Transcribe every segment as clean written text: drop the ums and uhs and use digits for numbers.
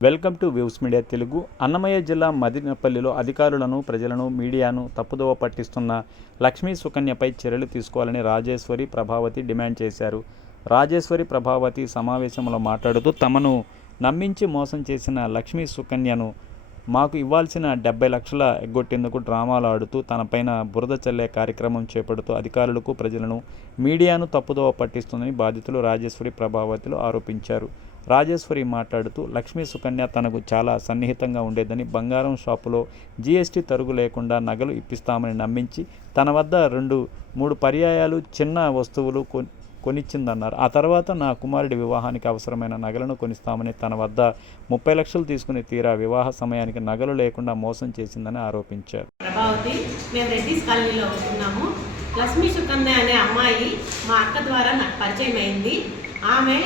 Welcome to views media Telugu. Annamayya జిల్లా మదినపల్లిలో అధికారులను, ప్రజలను, మీడియాను తప్పుదోవ పట్టిస్తున్న లక్ష్మీ సుకన్యపై చర్యలు తీసుకోవాలని రాజేశ్వరి, ప్రభావతి డిమాండ్ చేశారు. రాజేశ్వరి, ప్రభావతి సమావేశంలో మాట్లాడుతూ తమను నమ్మించి మోసం చేసిన లక్ష్మీ సుకన్యను మాకు ఇవ్వాల్సిన 70 లక్షల ఎగ్గొట్టేందుకు డ్రామాలు ఆడుతూ తనపైన బురద చల్లే కార్యక్రమం చేపడుతూ అధికారులకు, ప్రజలను, మీడియాను తప్పుదోవ పట్టిస్తుందని బాధితులు రాజేశ్వరి, ప్రభావతిలు ఆరోపించారు. రాజేశ్వరి మాట్లాడుతూ లక్ష్మీ సుకన్య తనకు చాలా సన్నిహితంగా ఉండేదని, బంగారం షాపులో జీఎస్టీ తరుగు లేకుండా నగలు ఇప్పిస్తామని నమ్మించి తన వద్ద 2-3 పర్యాయాలు చిన్న వస్తువులు కొనిచ్చిందన్నారు. ఆ తర్వాత నా కుమారుడి వివాహానికి అవసరమైన నగలను కొనిస్తామని తన వద్ద 30 లక్షలు తీసుకుని తీరా వివాహ సమయానికి నగలు లేకుండా మోసం చేసిందని ఆరోపించారు. ప్రభావతి, మేము రెడ్డిస్ కాలనీలో ఉంటున్నాము. లక్ష్మీ సుకన్య అనే అమ్మాయి మా అక్క ద్వారా నాకు పరిచయం అయింది. ఆమె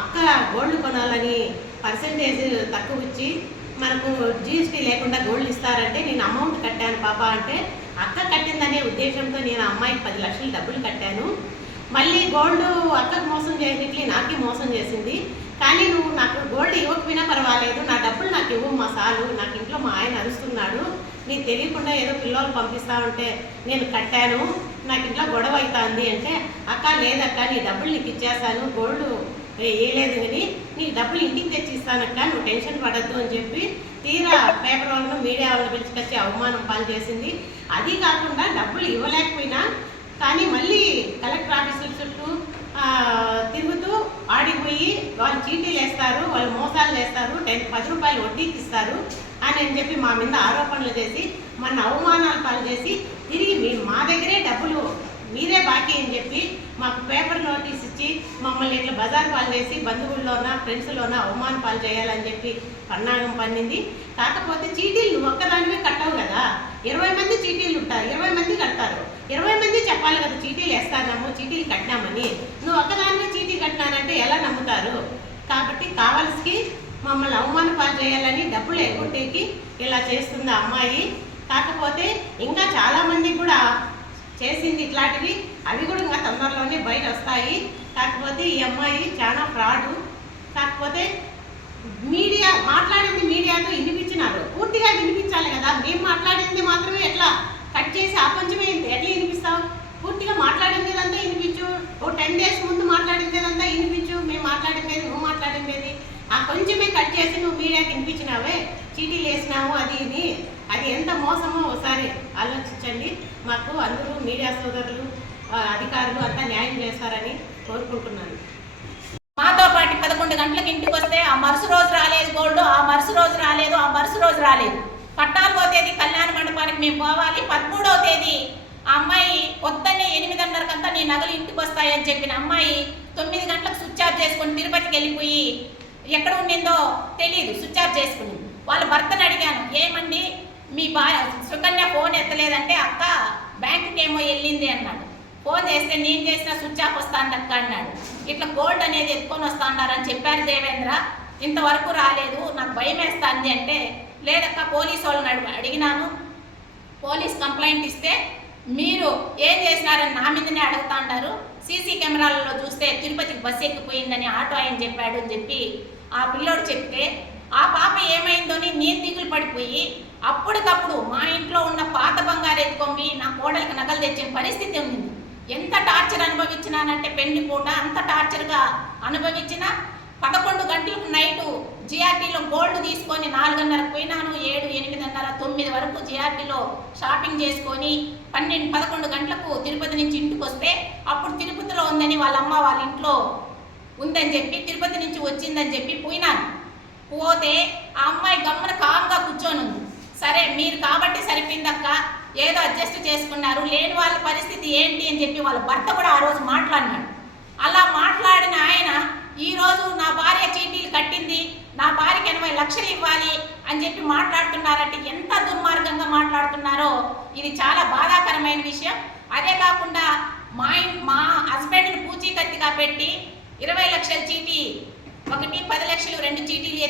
అక్క గోల్డ్ కొనాలని పర్సెంటేజ్ తక్కువ ఇచ్చి మనకు జీఎస్టీ లేకుండా గోల్డ్ ఇస్తారంటే నేను అమౌంట్ కట్టాను పాప అంటే, అక్క కట్టిందనే ఉద్దేశంతో నేను అమ్మాయికి 10 లక్షలు డబ్బులు కట్టాను. మళ్ళీ గోల్డ్ అక్కకు మోసం చేసినట్లు నాకే మోసం చేసింది. కానీ నువ్వు నాకు గోల్డ్ ఇవ్వకపోయినా పర్వాలేదు, నా డబ్బులు నాకు ఇవ్వు మా సాలు, నాకు ఇంట్లో మా ఆయన అరుస్తున్నాడు, నీకు తెలియకుండా ఏదో పిల్లలు పంపిస్తా ఉంటే నేను కట్టాను, నాకు ఇంట్లో గొడవ అవుతుంది అంటే, అక్క లేదక్క నీ డబ్బులు నీకు ఇచ్చేస్తాను, గోల్డ్ వేయలేదు కానీ నీ డబ్బులు ఇంటికి తెచ్చి ఇస్తానక్క, నువ్వు టెన్షన్ పడద్దు అని చెప్పి తీరా పేపర్ వాళ్ళను, మీడియా వాళ్ళని పిలిచికొచ్చి అవమానం పాలు చేసింది. అది కాకుండా డబ్బులు ఇవ్వలేకపోయినా కానీ మళ్ళీ కలెక్టర్ ఆఫీసుల చుట్టూ తిరుగుతూ ఆడిపోయి వాళ్ళు చీటీలు వేస్తారు, వాళ్ళు మోసాలు చేస్తారు, 10 రూపాయలు వడ్డీకి ఇస్తారు అని చెప్పి మా మీద ఆరోపణలు చేసి మన అవమానాలు పాలు చేసి తిరిగి మా దగ్గరే డబ్బులు మీరే బాకీ అని చెప్పి మాకు పేపర్ నోటీస్ ఇచ్చి మమ్మల్ని ఇట్లా బజార్ పాలు చేసి బంధువుల్లోన, ఫ్రెండ్స్లోన అవమాన పాలు చేయాలని చెప్పి పన్నాగం పన్నింది. కాకపోతే చీటీలు నువ్వు ఒక్కదానివే కట్టవు కదా, 20 మంది చీటీలు ఉంటారు, 20 మంది కడతారు, 20 మంది చెప్పాలి కదా చీటీలు వేస్తాము, చీటీలు కట్టినామని. నువ్వు ఒక్కదానివే చీటీ కట్టినానంటే ఎలా నమ్ముతారు? కాబట్టి కావాల్సి మమ్మల్ని అవమాన పాలు చేయాలని డబ్బులు ఎగ్గొట్టేకి ఇలా చేస్తుంది ఆ అమ్మాయి. కాకపోతే ఇంకా చాలామంది కూడా చేసింది ఇట్లాంటివి, అవి కూడా ఇంకా తొందరలోనే బయట వస్తాయి. కాకపోతే ఈ అమ్మాయి చాలా ఫ్రాడు. కాకపోతే మీడియా మాట్లాడింది మీడియాతో వినిపించినారు, పూర్తిగా వినిపించాలి కదా. మేము మాట్లాడింది మాత్రమే ఎట్లా కట్ చేసి ఆ కొంచెమే ఎట్లా వినిపిస్తావు? పూర్తిగా మాట్లాడిందేదంతా వినిపించు, ఓ 10 days ముందు మాట్లాడిందేదంతా వినిపించు, మేము మాట్లాడిందేది నువ్వు మాట్లాడిందేది ఆ కొంచెమే కట్ చేసి నువ్వు మీడియాకి వినిపించినావే, చీటీలు వేసినాము అది ఇది, అది ఎంత మోసమో ఒకసారి ఆలోచించండి. మాకు అందరూ మీడియా సోదరులు, అధికారులు అంతా న్యాయం చేస్తారని కోరుకుంటున్నాను. మాతో పాటు 11 గంటలకు ఇంటికి వస్తే ఆ మరుస రోజు రాలేదు గోల్డ్, ఆ మరుస రోజు రాలేదు, ఆ మరుస రోజు రాలేదు. 14వ తేదీ కళ్యాణ మండపానికి మేము పోవాలి, 13వ తేదీ ఆ అమ్మాయి పొద్దున్నే 8:30కంతా నీ నగలు ఇంటికి వస్తాయని చెప్పిన అమ్మాయి 9 గంటలకు స్విచ్ ఆఫ్ చేసుకుని తిరుపతికి వెళ్ళిపోయి ఎక్కడ ఉండిందో తెలియదు, స్విచ్ ఆఫ్ చేసుకుని. వాళ్ళ భర్తను అడిగాను, ఏమండి మీ సుకన్య ఫోన్ ఎత్తలేదంటే, అక్క బ్యాంకుకి ఏమో వెళ్ళింది అన్నాడు. ఫోన్ చేస్తే నేను చేసిన స్విచ్ ఆఫ్ వస్తాండక్క అన్నాడు. ఇట్లా గోల్డ్ అనేది ఎత్తుకొని వస్తాడారని చెప్పారు దేవేంద్ర, ఇంతవరకు రాలేదు, నాకు భయం వేస్తుంది అంటే, లేదక్క పోలీసు వాళ్ళని అడిగినాను, పోలీస్ కంప్లైంట్ ఇస్తే మీరు ఏం చేసినారని నా మీదనే అడుగుతా ఉంటారు, సీసీ కెమెరాలలో చూస్తే తిరుపతికి బస్సు ఎక్కిపోయిందని ఆటో ఆయన చెప్పాడు అని చెప్పి ఆ పిల్లోడు చెప్తే, ఆ పాప ఏమైందని నేను దిగులు పడిపోయి అప్పటికప్పుడు మా ఇంట్లో ఉన్న పాత బంగారు ఎత్తుకొని నా కోడలికి నగలు తెచ్చిన పరిస్థితి ఉంది. ఎంత టార్చర్ అనుభవించినానంటే పెళ్లి పూట అంత టార్చర్గా అనుభవించిన. 11 గంటలకు నైటు జిఆర్టీలో గోల్డ్ తీసుకొని 4:30కు పోయినాను, 7, 8:30, 9 వరకు జిఆర్టీలో షాపింగ్ చేసుకొని 12, 11 గంటలకు తిరుపతి నుంచి ఇంటికి వస్తే అప్పుడు తిరుపతిలో ఉందని వాళ్ళ అమ్మ వాళ్ళ ఇంట్లో ఉందని చెప్పి తిరుపతి నుంచి వచ్చిందని చెప్పి పోయినాను. పోతే ఆ అమ్మాయి గమ్మన కామ్గా కూర్చొని ఉంది. సరే మీరు కాబట్టి సరిపోయిందక్క, ఏదో అడ్జస్ట్ చేసుకున్నారు, లేని వాళ్ళ పరిస్థితి ఏంటి అని చెప్పి వాళ్ళ భర్త కూడా ఆ రోజు మాట్లాడినాడు. అలా మాట్లాడిన ఆయన ఈరోజు నా భార్య చీటీలు కట్టింది, నా భార్యకి 80 లక్షలు ఇవ్వాలి అని చెప్పి మాట్లాడుతున్నారంటే ఎంత దుర్మార్గంగా మాట్లాడుతున్నారో ఇది చాలా బాధాకరమైన విషయం. అదే కాకుండా మా హస్బెండ్ని పూచీకత్తిగా పెట్టి 20 లక్షల చీటీ ఒకటి, 10 లక్షలు 2 చీటీలు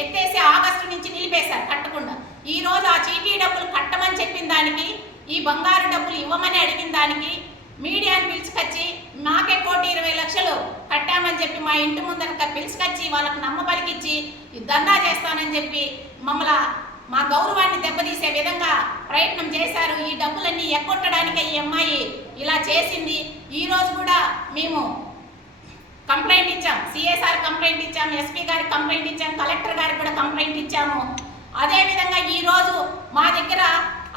ఎత్తేసి ఆగస్టు నుంచి నిలిపేశారు కట్టకుండా. ఈరోజు ఆ చీటీ డబ్బులు కట్టమని చెప్పింది దానికి, ఈ బంగారు డబ్బులు ఇవ్వమని అడిగిన దానికి మీడియాని పిలుచుకొచ్చి మాకే 1,20,00,000 కట్టామని చెప్పి మా ఇంటి ముందర పిలుచుకొచ్చి వాళ్ళకు నమ్మబలికిచ్చి ధర్నా చేస్తానని చెప్పి మా గౌరవాన్ని దెబ్బతీసే విధంగా ప్రయత్నం చేశారు. ఈ డబ్బులన్నీ ఎక్కొట్టడానికే ఈ అమ్మాయి ఇలా చేసింది. ఈరోజు కూడా మేము కంప్లైంట్ ఇచ్చాం, సిఎస్ఆర్ కంప్లైంట్ ఇచ్చాం, ఎస్పీ గారికి కంప్లైంట్ ఇచ్చాం, కలెక్టర్ గారికి కూడా కంప్లైంట్ ఇచ్చాము. అదేవిధంగా ఈరోజు మా దగ్గర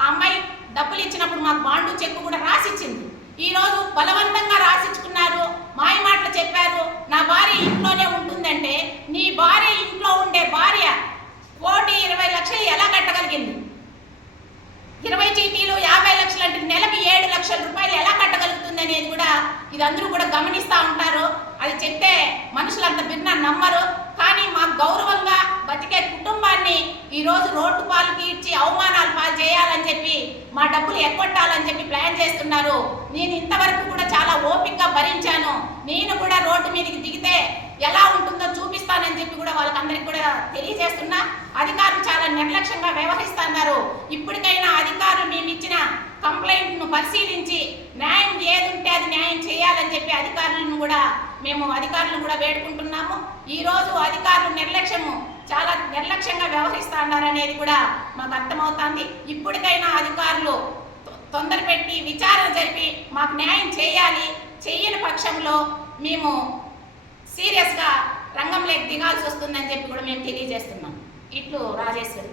ఆ అమ్మాయి డబ్బులు ఇచ్చినప్పుడు మాకు బాండు చెక్కు కూడా రాసిచ్చింది. ఈరోజు బలవంతంగా రాసిచ్చుకున్నారు, మాయ మాటలు చెప్పారు. నా భార్య ఇంట్లోనే ఉంటుందంటే నీ భార్య ఇంట్లో ఉండే భార్య 1,20,00,000 ఎలా కట్టగలిగింది? 20 చీటీలు 50 లక్షలు అంటే నెలకు 7 లక్షల రూపాయలు ఎలా కట్టగలుగుతుంది అనేది కూడా ఇది అందరూ కూడా గమనిస్తూ ఉంటారు. అది చెప్తే మనుషులంత భిన్న నమ్మరు. కానీ మాకు గౌరవంగా బతికే కుటుంబాన్ని ఈరోజు రోడ్డు పాలకి ఇచ్చి అవమానాలు పాలు చేయాలని చెప్పి మా డబ్బులు ఎక్కొట్టాలని చెప్పి ప్లాన్ చేస్తున్నారు. నేను ఇంతవరకు కూడా చాలా ఓపికగా భరించాను. నేను కూడా రోడ్డు మీదకి దిగితే ఎలా ఉంటుందో చూపిస్తానని చెప్పి కూడా వాళ్ళకందరికీ కూడా తెలియజేస్తున్నా. అధికారులు చాలా నిర్లక్ష్యంగా వ్యవహరిస్తున్నారు. ఇప్పటికైనా అధికారులు మేము ఇచ్చిన కంప్లైంట్ను పరిశీలించి న్యాయం ఏదుంటే అది న్యాయం చేయాలని చెప్పి అధికారులను కూడా వేడుకుంటున్నాము. ఈరోజు అధికారులు చాలా నిర్లక్ష్యంగా వ్యవహరిస్తున్నారనేది కూడా మాకు అర్థమవుతుంది. ఇప్పటికైనా అధికారులు తొందర పెట్టి విచారణ జరిపి మాకు న్యాయం చేయాలి. చెయ్యని పక్షంలో మేము సీరియస్గా రంగంలోకి దిగాల్సి వస్తుందని చెప్పి కూడా మేము తెలియజేస్తున్నాం. ఇట్లు రాజేశ్వరి.